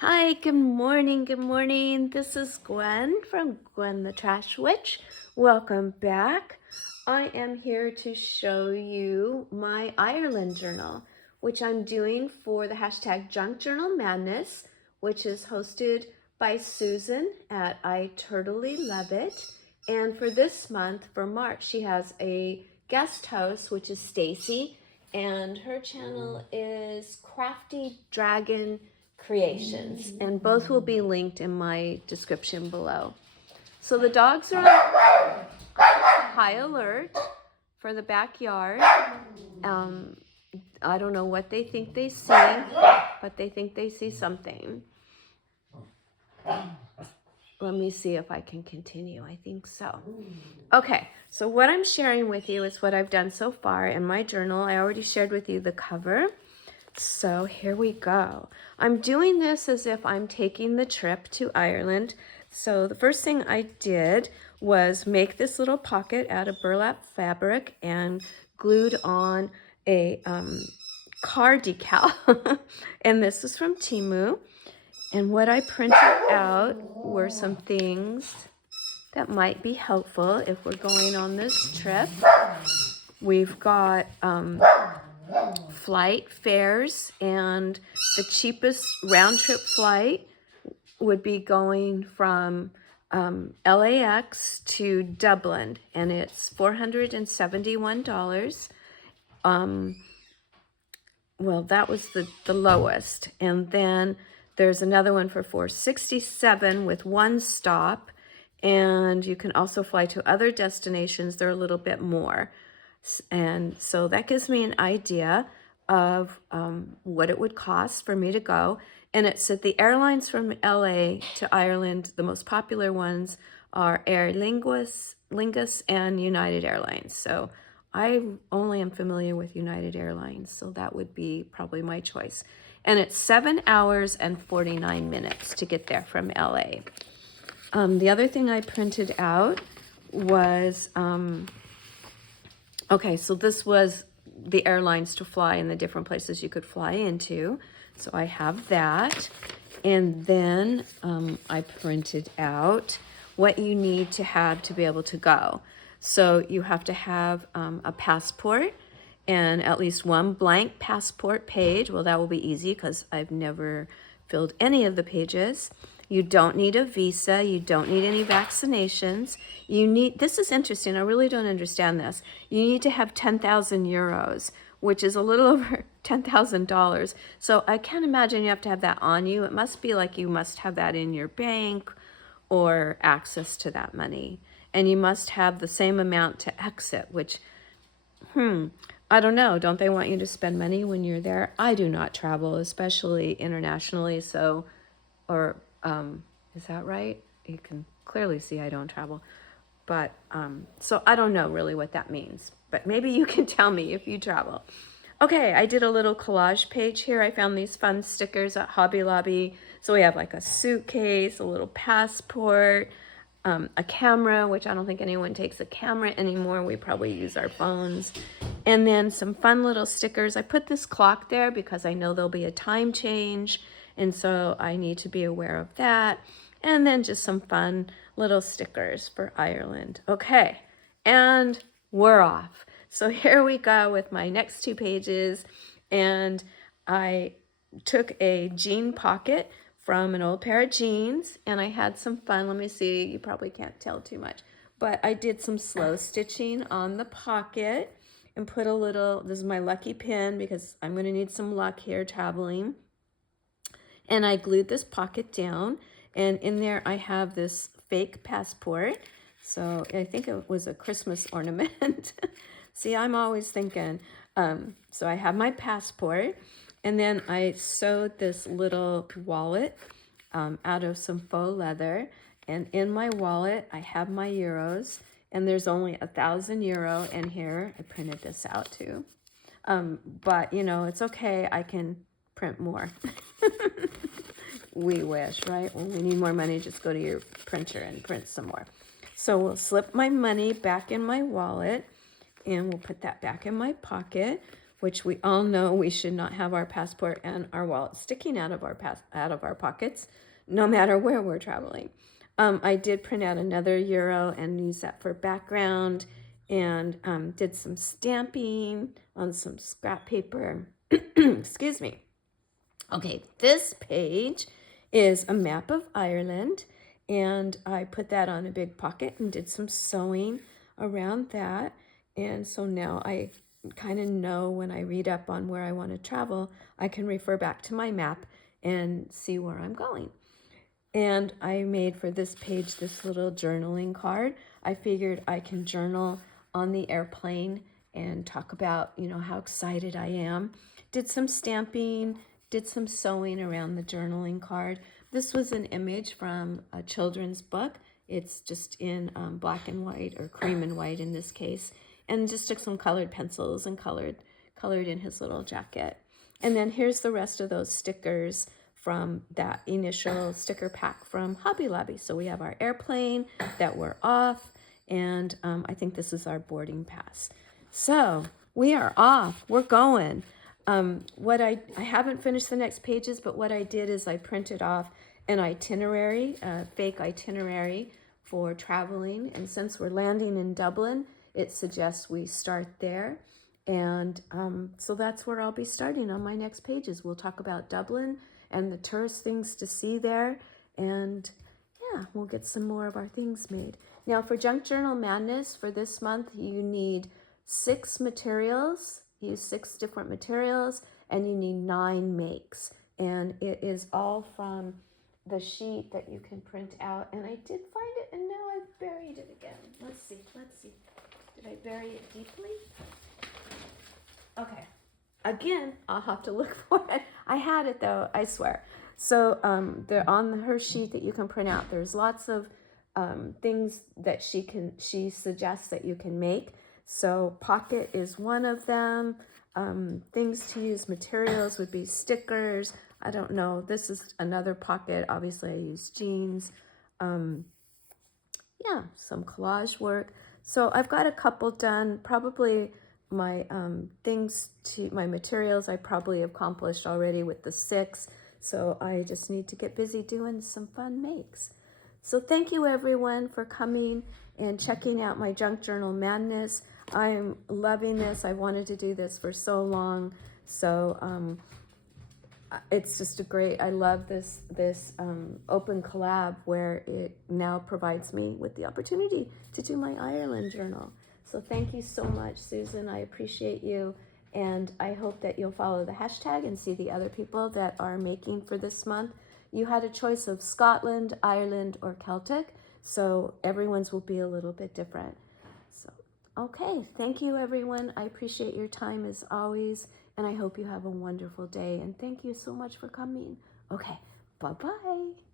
Hi, good morning, good morning. This is Gwen from Gwen the Trash Witch. Welcome back. I am here to show you my Ireland journal, which I'm doing for the hashtag Junk Journal Madness, which is hosted by Susan at I Totally Love It. And for this month, for March, she has a guest host, which is Stacy, and her channel is Crafty Dragon Creations, and both will be linked in my description below. So the dogs are on high alert for the backyard. I don't know what they think they see, but they think they see something. Let me see if I can continue. I think so. Okay, so what I'm sharing with you is what I've done so far in my journal. I already shared with you the cover. So here we go. I'm doing this as if I'm taking the trip to Ireland. So the first thing I did was make this little pocket out of burlap fabric and glued on a car decal. And this is from Temu. And what I printed out were some things that might be helpful if we're going on this trip. We've got flight fares, and the cheapest round trip flight would be going from LAX to Dublin, and it's $471. Well, that was the lowest, and then there's another one for $467 with one stop, and you can also fly to other destinations. They're a little bit more. And so that gives me an idea of what it would cost for me to go. And it said the airlines from LA to Ireland, the most popular ones are Aer Lingus and United Airlines. So I only am familiar with United Airlines, so that would be probably my choice. And it's 7 hours and 49 minutes to get there from LA. The other thing I printed out was okay, so this was the airlines to fly in the different places you could fly into. So I have that. And then I printed out what you need to have to be able to go. So you have to have a passport and at least one blank passport page. Well, that will be easy because I've never filled any of the pages. You don't need a visa. You don't need any vaccinations. You need, this is interesting. I really don't understand this. You need to have 10,000 euros, which is a little over $10,000. So I can't imagine you have to have that on you. It must be like you must have that in your bank or access to that money. And you must have the same amount to exit, which, I don't know. Don't they want you to spend money when you're there? I do not travel, especially internationally. So, or is that right? You can clearly see I don't travel. But so I don't know really what that means. But maybe you can tell me if you travel. Okay, I did a little collage page here. I found these fun stickers at Hobby Lobby. So we have like a suitcase, a little passport, a camera, which I don't think anyone takes a camera anymore. We probably use our phones. And then some fun little stickers. I put this clock there because I know there'll be a time change. And so I need to be aware of that. And then just some fun little stickers for Ireland. Okay, and we're off. So here we go with my next two pages. And I took a jean pocket from an old pair of jeans, and I had some fun. Let me see, you probably can't tell too much, but I did some slow stitching on the pocket and put a little, this is my lucky pin because I'm going to need some luck here traveling. And I glued this pocket down, and in there I have this fake passport. So I think it was a Christmas ornament. See, I'm always thinking. So I have my passport, and then I sewed this little wallet out of some faux leather. And in my wallet, I have my euros, and there's only 1,000 euro in here. I printed this out too. But, you know, it's okay. I can print more. We wish, right? When we need more money, just go to your printer and print some more. So we'll slip my money back in my wallet, and we'll put that back in my pocket. which we all know we should not have our passport and our wallet sticking out of our pockets, no matter where we're traveling. I did print out another euro and use that for background, and did some stamping on some scrap paper. Excuse me. Okay, this page is a map of Ireland, and I put that on a big pocket and did some sewing around that. And so now I kind of know when I read up on where I want to travel, I can refer back to my map and see where I'm going. And I made for this page this little journaling card. I figured I can journal on the airplane and talk about, how excited I am. Did some stamping, did some sewing around the journaling card. This was an image from a children's book. It's just in black and white, or cream and white in this case. And just took some colored pencils and colored in his little jacket. And then here's the rest of those stickers from that initial sticker pack from Hobby Lobby. So we have our airplane that we're off, and I think this is our boarding pass. So we are off. We're going. What I haven't finished the next pages, but what I did is I printed off an itinerary, a fake itinerary for traveling. And since we're landing in Dublin, it suggests we start there. And so that's where I'll be starting on my next pages. We'll talk about Dublin and the tourist things to see there. And yeah, we'll get some more of our things made. Now for Junk Journal Madness for this month, you need 6 materials. Use 6 different materials, and you need 9 makes. And it is all from the sheet that you can print out. And I did find it, and now I've buried it again. Let's see. Did I bury it deeply? Okay. Again, I'll have to look for it. I had it though, I swear. So they're on her sheet that you can print out. There's lots of things that she suggests that you can make. So pocket is one of them. Things to use materials would be stickers. I don't know. This is another pocket. Obviously I use jeans. Yeah, some collage work. So I've got a couple done. Probably my my materials I probably accomplished already with the 6. So I just need to get busy doing some fun makes. So thank you everyone for coming and checking out my Junk Journal Madness. I'm loving this. I wanted to do this for so long. So it's just I love this open collab where it now provides me with the opportunity to do my Ireland journal. So thank you so much, Susan. I appreciate you. And I hope that you'll follow the hashtag and see the other people that are making for this month. You had a choice of Scotland, Ireland, or Celtic. So everyone's will be a little bit different. So, okay. Thank you, everyone. I appreciate your time as always. And I hope you have a wonderful day. And thank you so much for coming. Okay. Bye-bye.